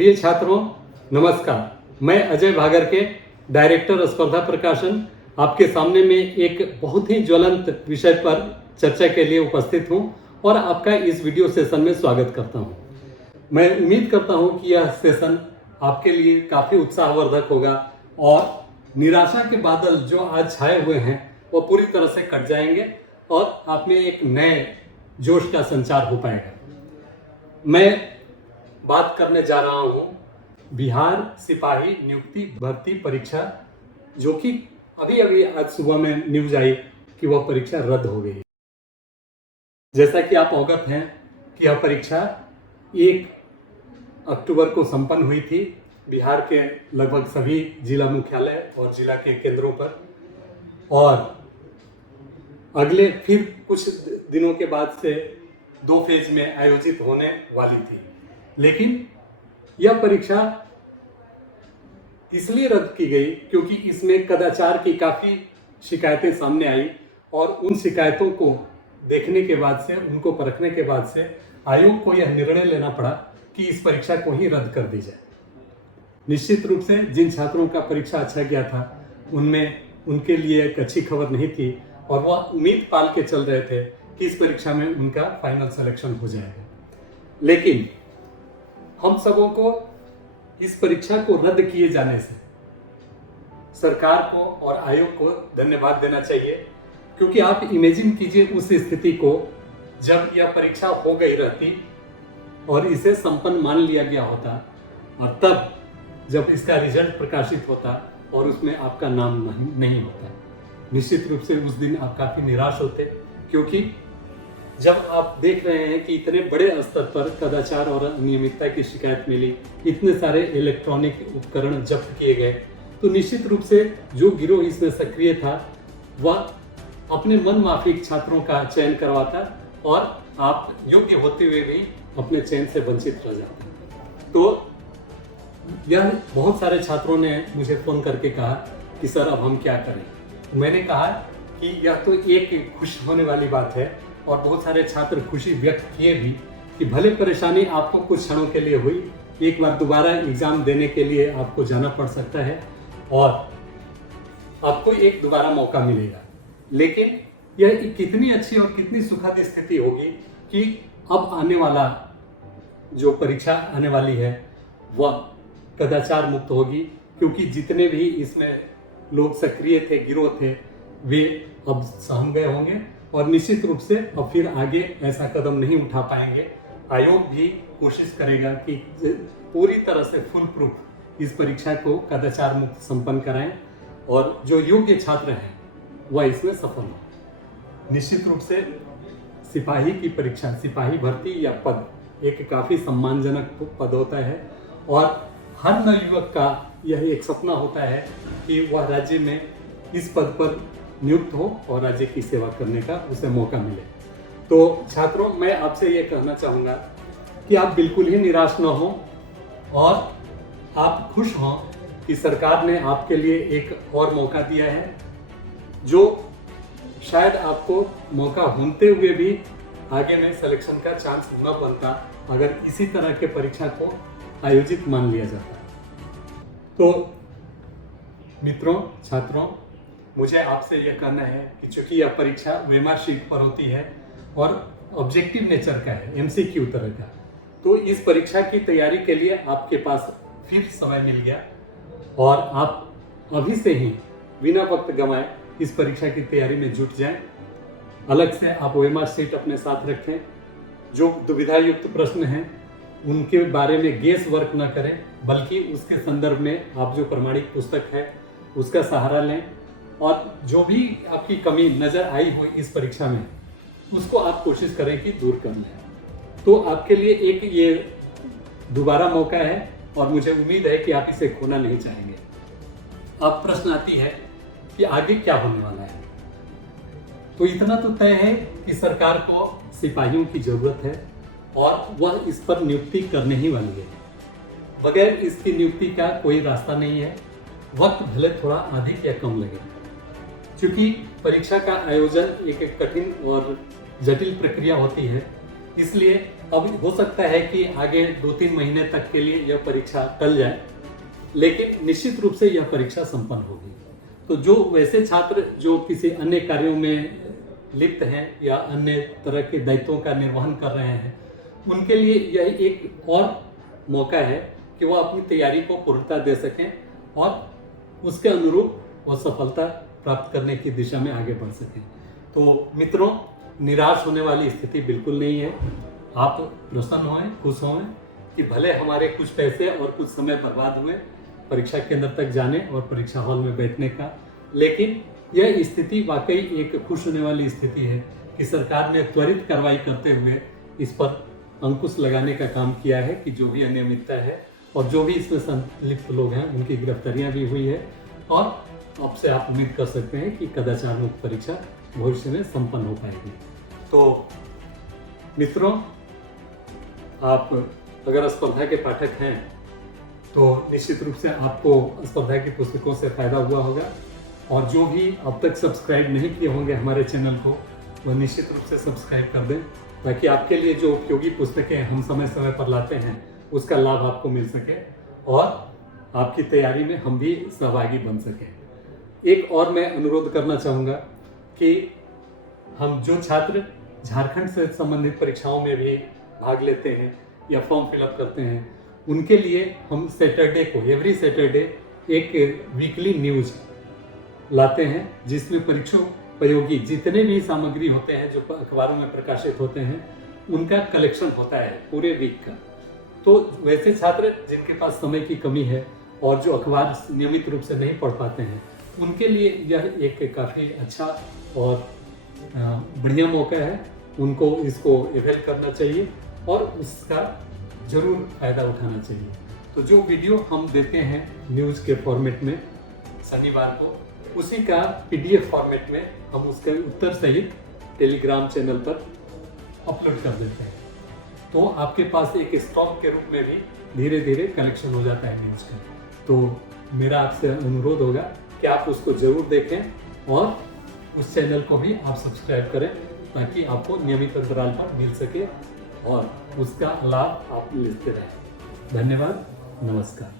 प्रिय छात्रों, नमस्कार। मैं अजय भागर के डायरेक्टर स्पर्धा प्रकाशन आपके सामने में एक बहुत ही ज्वलंत विषय पर चर्चा के लिए उपस्थित हूं और आपका इस वीडियो सेशन में स्वागत करता हूं। मैं उम्मीद करता हूं कि यह सेशन आपके लिए काफ़ी उत्साहवर्धक होगा और निराशा के बादल जो आज छाए हुए हैं वो पूरी तरह से कट जाएंगे और आप में एक नए जोश का संचार हो पाएगा। मैं बात करने जा रहा हूं बिहार सिपाही नियुक्ति भर्ती परीक्षा, जो कि अभी अभी आज सुबह में न्यूज आई कि वह परीक्षा रद्द हो गई। जैसा कि आप अवगत हैं कि यह परीक्षा 1 अक्टूबर को संपन्न हुई थी बिहार के लगभग सभी जिला मुख्यालय और जिला के केंद्रों पर, और अगले फिर कुछ दिनों के बाद से 2 फेज में आयोजित होने वाली थी। लेकिन यह परीक्षा इसलिए रद्द की गई क्योंकि इसमें कदाचार की काफ़ी शिकायतें सामने आई और उन शिकायतों को देखने के बाद से, उनको परखने के बाद से आयोग को यह निर्णय लेना पड़ा कि इस परीक्षा को ही रद्द कर दी जाए। निश्चित रूप से जिन छात्रों का परीक्षा अच्छा गया था उनमें उनके लिए एक अच्छी खबर नहीं थी और वह उम्मीद पाल के चल रहे थे कि इस परीक्षा में उनका फाइनल सिलेक्शन हो जाएगा। लेकिन हम सबों को इस परीक्षा को रद्द किए जाने से सरकार को और आयोग को धन्यवाद देना चाहिए, क्योंकि आप इमेजिन कीजिए उस स्थिति को जब यह परीक्षा हो गई रहती और इसे संपन्न मान लिया गया होता और तब जब इसका रिजल्ट प्रकाशित होता और उसमें आपका नाम नहीं होता। निश्चित रूप से उस दिन आप काफ़ी निराश होते, क्योंकि जब आप देख रहे हैं कि इतने बड़े स्तर पर कदाचार और अनियमितता की शिकायत मिली, इतने सारे इलेक्ट्रॉनिक उपकरण जब्त किए गए, तो निश्चित रूप से जो गिरोह इसमें सक्रिय था वह अपने मन माफिक छात्रों का चयन करवाता और आप योग्य होते हुए भी अपने चयन से वंचित रह जाते। तो यह बहुत सारे छात्रों ने मुझे फ़ोन करके कहा कि सर अब हम क्या करें। मैंने कहा कि यह तो एक खुश होने वाली बात है और बहुत सारे छात्र खुशी व्यक्त किए भी कि भले परेशानी आपको कुछ क्षणों के लिए हुई, एक बार दोबारा एग्ज़ाम देने के लिए आपको जाना पड़ सकता है और आपको एक दोबारा मौका मिलेगा। लेकिन यह कितनी अच्छी और कितनी सुखद स्थिति होगी कि अब आने वाला जो परीक्षा आने वाली है वह कदाचार मुक्त होगी, क्योंकि जितने भी इसमें लोग सक्रिय थे, गिरोह थे, वे अब सहम गए होंगे और निश्चित रूप से अब फिर आगे ऐसा कदम नहीं उठा पाएंगे। आयोग भी कोशिश करेगा कि पूरी तरह से फुल प्रूफ इस परीक्षा को कदाचार मुक्त संपन्न कराएं और जो योग्य छात्र हैं वह इसमें सफल हो। निश्चित रूप से सिपाही की परीक्षा, सिपाही भर्ती या पद एक काफ़ी सम्मानजनक पद होता है और हर नवयुवक का यह एक सपना होता है कि वह राज्य में इस पद पर नियुक्त हो और राज्य की सेवा करने का उसे मौका मिले। तो छात्रों, मैं आपसे ये कहना चाहूँगा कि आप बिल्कुल ही निराश न हो और आप खुश हों कि सरकार ने आपके लिए एक और मौका दिया है, जो शायद आपको मौका होते हुए भी आगे में सिलेक्शन का चांस न बनता अगर इसी तरह के परीक्षा को आयोजित मान लिया जाता। तो मित्रों, छात्रों, मुझे आपसे यह कहना है कि चूंकि यह परीक्षा वेमर शीट पर होती है और ऑब्जेक्टिव नेचर का है, एमसीक्यू तरह का, तो इस परीक्षा की तैयारी के लिए आपके पास फिर समय मिल गया और आप अभी से ही बिना वक्त गंवाए इस परीक्षा की तैयारी में जुट जाएं। अलग से आप वेमर शीट अपने साथ रखें। जो दुविधा युक्त प्रश्न हैं उनके बारे में गेस वर्क न करें, बल्कि उसके संदर्भ में आप जो प्रमाणिक पुस्तक है उसका सहारा लें और जो भी आपकी कमी नज़र आई हो इस परीक्षा में उसको आप कोशिश करें कि दूर कर लें। तो आपके लिए एक ये दोबारा मौका है और मुझे उम्मीद है कि आप इसे खोना नहीं चाहेंगे। अब प्रश्न आती है कि आगे क्या होने वाला है। तो इतना तो तय है कि सरकार को सिपाहियों की ज़रूरत है और वह इस पर नियुक्ति करने ही वाली है। बगैर इसकी नियुक्ति का कोई रास्ता नहीं है, वक्त भले थोड़ा अधिक या कम लगे। क्योंकि परीक्षा का आयोजन एक कठिन और जटिल प्रक्रिया होती है इसलिए अब हो सकता है कि आगे 2-3 महीने तक के लिए यह परीक्षा टल जाए, लेकिन निश्चित रूप से यह परीक्षा संपन्न होगी। तो जो वैसे छात्र जो किसी अन्य कार्यों में लिप्त हैं या अन्य तरह के दायित्वों का निर्वहन कर रहे हैं, उनके लिए यह एक और मौका है कि वो अपनी तैयारी को पूर्णता दे सकें और उसके अनुरूप वो सफलता प्राप्त करने की दिशा में आगे बढ़ सकें। तो मित्रों, निराश होने वाली स्थिति बिल्कुल नहीं है। आप प्रसन्न होएं, खुश होएं कि भले हमारे कुछ पैसे और कुछ समय बर्बाद हुए परीक्षा केंद्र तक जाने और परीक्षा हॉल में बैठने का, लेकिन यह स्थिति वाकई एक खुश होने वाली स्थिति है कि सरकार ने त्वरित कार्रवाई करते हुए इस पर अंकुश लगाने का काम किया है कि जो भी अनियमितता है और जो भी इसमें संलिप्त लोग हैं उनकी गिरफ्तारियां भी हुई है, और अब से आप उम्मीद कर सकते हैं कि कदाचार मुक्त परीक्षा भविष्य में संपन्न हो पाएगी। तो मित्रों, आप अगर स्पर्धा के पाठक हैं तो निश्चित रूप से आपको स्पर्धा की पुस्तकों से फायदा हुआ होगा, और जो भी अब तक सब्सक्राइब नहीं किए होंगे हमारे चैनल को, वह निश्चित रूप से सब्सक्राइब कर दें, ताकि आपके लिए जो उपयोगी पुस्तकें हम समय समय पर लाते हैं उसका लाभ आपको मिल सके और आपकी तैयारी में हम भी सहभागी बन सकें। एक और मैं अनुरोध करना चाहूँगा कि हम जो छात्र झारखंड से संबंधित परीक्षाओं में भी भाग लेते हैं या फॉर्म फिलअप करते हैं, उनके लिए हम सैटरडे को, एवरी सैटरडे एक वीकली न्यूज लाते हैं, जिसमें परीक्षोपयोगी जितने भी सामग्री होते हैं जो अखबारों में प्रकाशित होते हैं उनका कलेक्शन होता है पूरे वीक का। तो वैसे छात्र जिनके पास समय की कमी है और जो अखबार नियमित रूप से नहीं पढ़ पाते हैं, उनके लिए यह एक काफ़ी अच्छा और बढ़िया मौका है। उनको इसको अवेल करना चाहिए और उसका ज़रूर फायदा उठाना चाहिए। तो जो वीडियो हम देते हैं न्यूज़ के फॉर्मेट में शनिवार को, उसी का PDF फॉर्मेट में हम उसके उत्तर सहित टेलीग्राम चैनल पर अपलोड कर देते हैं। तो आपके पास एक स्टॉक के रूप में भी धीरे धीरे कलेक्शन हो जाता है न्यूज़ का। तो मेरा आपसे अनुरोध होगा कि आप उसको ज़रूर देखें और उस चैनल को भी आप सब्सक्राइब करें, ताकि आपको नियमित अंतराल पर मिल सके और उसका लाभ आप लेते रहें। धन्यवाद, नमस्कार।